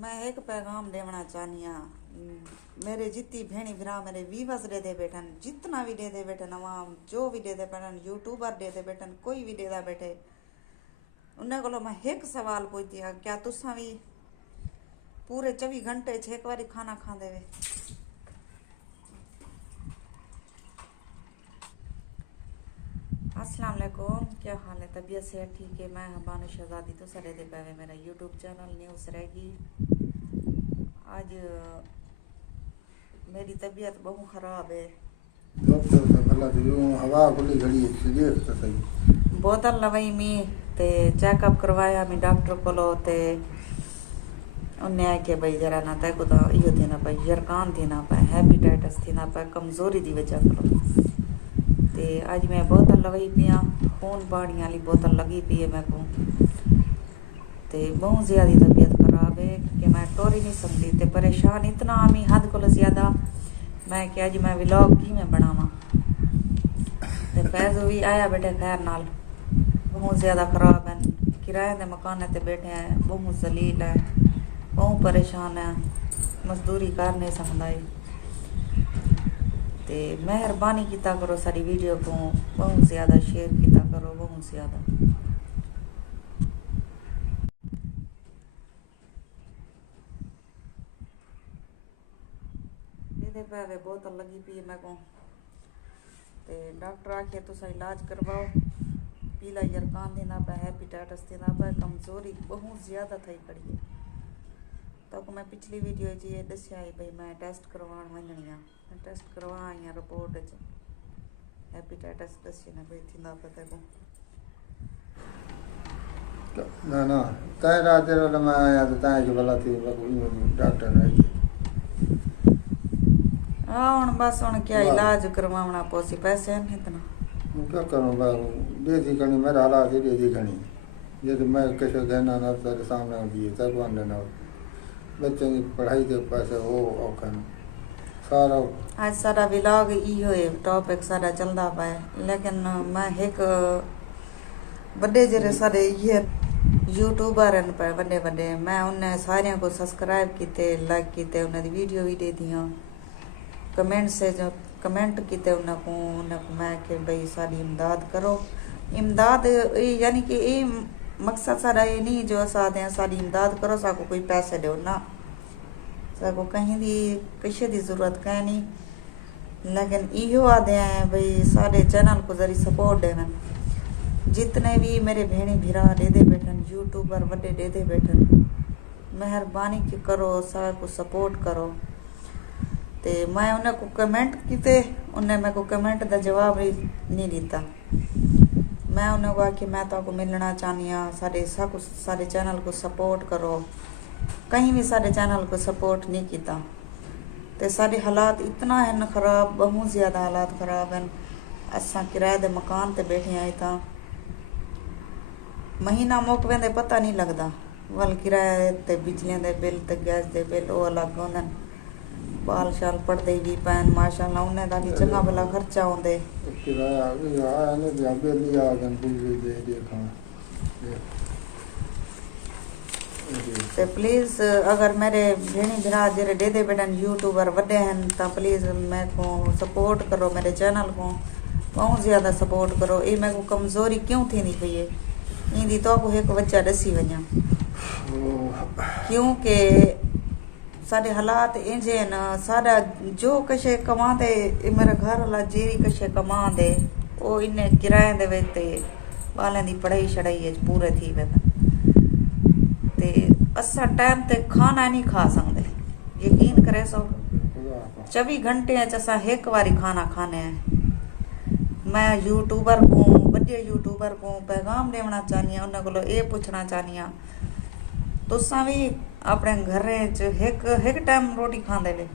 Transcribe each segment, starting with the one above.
मैं एक पैगाम देना चाहनी हाँ। मेरे जितनी भेणी भरा मेरे वीवस दे दे बैठन, जितना भी दे दे बैठन, अवाम जो भी दे दे बैठन, यूट्यूबर दे दे बैठन, कोई भी दे दे बैठे, उन्हें को मैं एक सवाल पूछती हाँ, क्या तुसा भी पूरे 24 घंटे एक बारी खाना खा देवे? अस्सलाम वालेकुम, क्या हाल है? तबीयत से ठीक है? मैं हबानु शहजादी तो सरे दे पावे मेरा यूट्यूब चैनल न्यूज़ रहेगी। आज मेरी तबीयत बहुत ख़राब है। बोतल लवाई मी ते चेकअप करवाया मी डॉक्टर को ते उन्हें आके भाई जरा ना तक तो इो थी ना पाए जरकान थी ना पाए हैपेटाइटिस थी ना पाए कमजोरी की वजह करो ते आज मैं बोतल लवाई पिया खून पानी वाली बोतल लगी पी है मैं को ते बहुत ज़्यादा तबीयत ख़राब है कि मैं टोर ही नहीं सकती ते परेशान इतना आमी हद को ज़्यादा मैं कि आज मैं व्लॉग की मैं बनावा ते फैज़ भी आया बेटे खैर नाल बहुत ज़्यादा ख़राब है। किराए के मकान ते बैठे हैं, बहुत जलील है, बहुत परेशान है, मजदूरी कर नहीं सकता है। ते मेहरबानी किया करो सारी वीडियो को बहुत ज़्यादा शेयर किया करो, बहुत ज़्यादा। दे पे बोतल लगी पी मैं को ते डॉक्टर आखे तुसा इलाज करवाओ, पीला जरकान देना पे हैपेटाइटिस देना पे कमजोरी बहुत ज़्यादा थी खड़ी है। तो मैं पिछली वीडियो ये दसिया है भाई मैं टेस्ट करवाण वञणी है, मैं टेस्ट करवा आई हाँ रिपोर्ट हैपेटाइटिस दसी ने भाई थींदा पे ते को ना ना ताए रात रे मैं आया तो ताए जो भला थी डॉक्टर ने हाँ हुन बस हुन क्या इलाज करवाना पोसी पैसे हैं इतना क्या करूं देसी घनी मेरा हालात ही देसी घनी जब मैं कैसे कहना ना तेरे सामने दिए तब आने ना बच्चों की पढ़ाई के पैसे वो औखन सारा आज सारा व्लॉग इहो है टॉपिक सारा चलता पाए लेकिन मैं एक बड़े जरे सारे ये यूट्यूबर हैं पे बड़े बड़े मैं उन्हें सारे को सब्सक्राइब किते लाइक किते उन्हें वीडियो भी दे दिया कमेंट से जो कमेंट किते उन्हें मैं कि भाई सारी इमदाद करो। इमदाद यानी कि ये मकसद सारा ये नहीं जो साथ सारी इमदाद करो साको कोई पैसे दो ना साको कहीं दी किसी की ज़रूरत कहीं नहीं, लेकिन इहो आदे हैं भाई सारे चैनल को जरी सपोर्ट देना। जितने भी मेरे भेणी भिरा दे बैठन यूट्यूबर बड़े दे बैठन मेहरबानी की करो सारे को सपोर्ट करो। ते मैं उन्हें को कमेंट किते उन्हें मेरे को कमेंट का जवाब नहीं दिता। मैं उन्हें को आखि मैं तो मिलना चाहनी हाँ सारे चैनल को सपोर्ट करो, कहीं भी सारे चैनल को सपोर्ट नहीं किया। तो सारे हालात इतना है ख़राब, बहुत ज़्यादा हालात ख़राब हैं। असा किराए के मकान ते बैठे हैं था महीना मुक वेंदे पता नहीं लगता वल किराए ते बिजलियां दे बिल ते गैस दे बिल वो अलग होंदे, बाल शाल पढ़ते भी पैन माशाल्लाह उन्हें दा भी चंगा भला खर्चा आउंदे। किराया आ ने दिया बिल आ गन बिजली दे देखा तो प्लीज़ अगर मेरे भेणी भरा जरे दे बैठन यूट्यूबर बड़े हैं तो प्लीज़ मैं को सपोर्ट करो, मेरे चैनल को बहुत ज़्यादा सपोर्ट करो। ये मैं को कमज़ोरी क्यों थी नहीं पई है इंदी तो को एक वजह दसी वजा क्योंकि सारे हालात इंजे न सारा जो कशे कमा दे मेरा घर वाला जेरी कशे कमा दे वो इन्हें किराए दे वेते बालें दी पढ़ाई छड़ाई पूरे थी वे ते असा टाइम ते खाना नहीं खा सकते, यकीन करे सो 24 घंटे असा एक बारी खाना खाने हैं। मैं यूट्यूबर को बड़े यूट्यूबर को पैगाम देना चाहनी हाँ उन्हें को ये पूछना चाहनी हाँ तुसा भी अपने घर एक टाइम रोटी खाते वे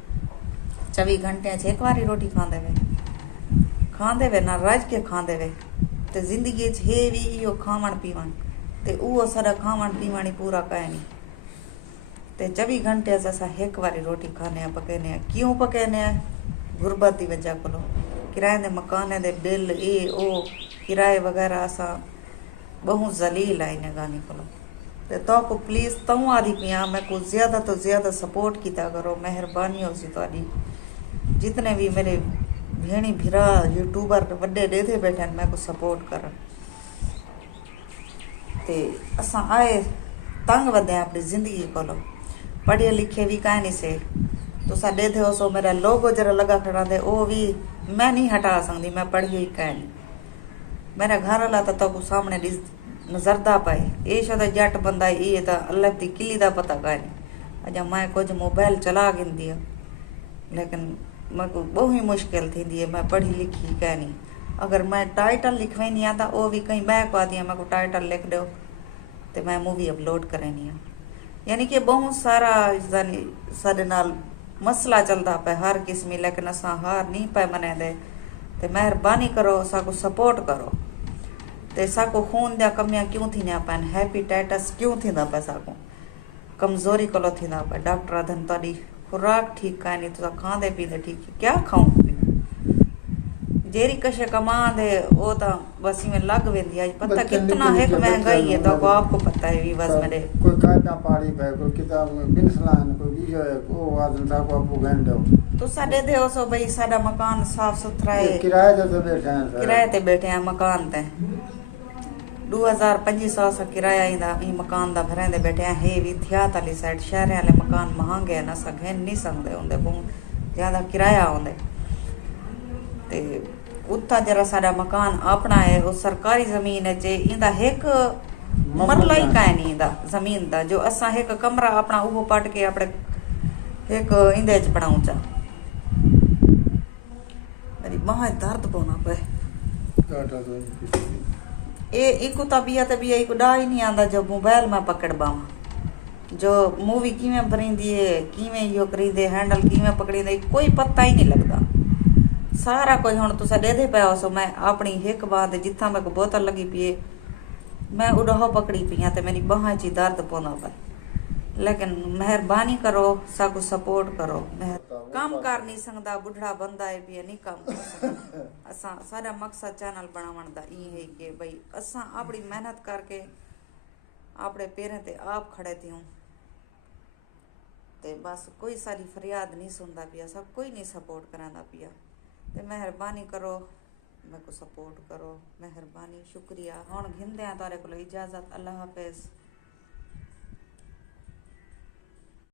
24 घंटे एक बारी रोटी खाते वे ना रज के खाते वे तो जिंदगी है भी यो खावण पीवण ते वो सारा खावण पीवण ही पूरा कहे नहीं ते 24 घंटे असा एक बारी रोटी खाने पकाने क्यों पकाने गुरबत की वजह को किराए के मकान दे बिल ये ओ किराए वगैरह असा बहुत जलील है इन गानी को ते तो को प्लीज तू आदि पिया मैं को ज्यादा तो ज्यादा सपोर्ट किया करो, मेहरबानी हो सी तुहाडी। जितने भी मेरे भेणी भिरा यूट्यूबर वड्डे देते बैठे मैं को सपोर्ट कर। ते असां आए तंग वधे अपनी जिंदगी को, पढ़े लिखे भी कहीं नहीं से तुसा दे दो सो मेरा लोगो जरा लगा खड़ा दे वो भी मैं नहीं हटा सकती, मैं पढ़ी ही कहीं नहीं। मेरा घर वाला तो सामने नजरदा पाए ये शायद जट बंदा ये तो अल्लाह की किली का पता कहीं नहीं। अजा मैं कुछ मोबाइल चला गिनती है लेकिन मैं को बहुत ही मुश्किल थी है, मैं पढ़ी लिखी कहीं नहीं। अगर मैं टाइटल लिखवे नहीं आता वो भी कहीं बैक आती है मैं को टाइटल लिख दो तो मैं मूवी अपलोड करनी है। यानी कि बहुत सारा साढ़े नाल मसला चलता पे हर किस्म, लेकिन असा हार नहीं पे मने दे। ते मेहरबानी करो साको सपोर्ट करो। ते साको खून दिया कमियां क्यों थी पैन, हेपेटाइटिस क्यों थी पे, साको कमजोरी कलो थी पे। डॉक्टर आधन तारी खुराक ठीक का नहीं तो खाते पीते ठीक क्या खाऊं जेरी कशे कमा दे वो तो बस में लग वेंदी है। पता कितना है महंगाई है तो आपको पता है बस मेरे कोई कायदा पाड़ी पे कोई किताब बिनसलान कोई बीजो है को आदन सा को आपको गन दो तो साडे दे सो भाई साडा मकान साफ सुथरा है, किराए ते बैठे हैं सर, किराए ते बैठे हैं मकान ते 2500 सा किराया इंदा ई मकान दा भरें दे बैठे हैं। हे विद्यात वाली साइड शहर वाले मकान महंगे ना सके नहीं सकते होंदे बहुत ज्यादा किराया होंदे। ते उत्ता जरा साडा मकान अपना है वो सरकारी जमीन है चे इंदा एक मरला ही काहे नहीं इंदा जमीन दा जो असा एक कमरा अपना वो पट के अपने एक इंदे च बनाऊं चा। मेरी बाह दर्द पौना पे ए इको तबीयत भी इको डा ही नहीं आंदा जो मोबाइल में पकड़ बावा जो मूवी किवें बरींदी है किवें यो करीदे हैंडल किवें पकड़ी दे कोई पता ही नहीं लगता। सारा कुछ हुण तुसा दे दे पाओ सो मैं अपनी एक बात जिथा मेरे को बोतल लगी पी मैं उड़हो पकड़ी पी ते मेरी बाह च दर्द पौंदा पे। लेकिन मेहरबानी करो साको सपोर्ट करो। काम कर नहीं सकता बुढ़ा बंदा है भी नहीं काम कर सकता। असा सारा मकसद चैनल बनावन दा ई है कि भाई असा अपनी मेहनत करके अपने पैरों ते आप खड़े थी ते बस कोई सारी फरियाद नहीं सुनता पिया, सब कोई नहीं सपोर्ट करांदा पिया। ते मेहरबानी करो मेरे को सपोर्ट करो, मेहरबानी शुक्रिया। हुण घिंदे तारे को इजाजत, अल्लाह हाफिज।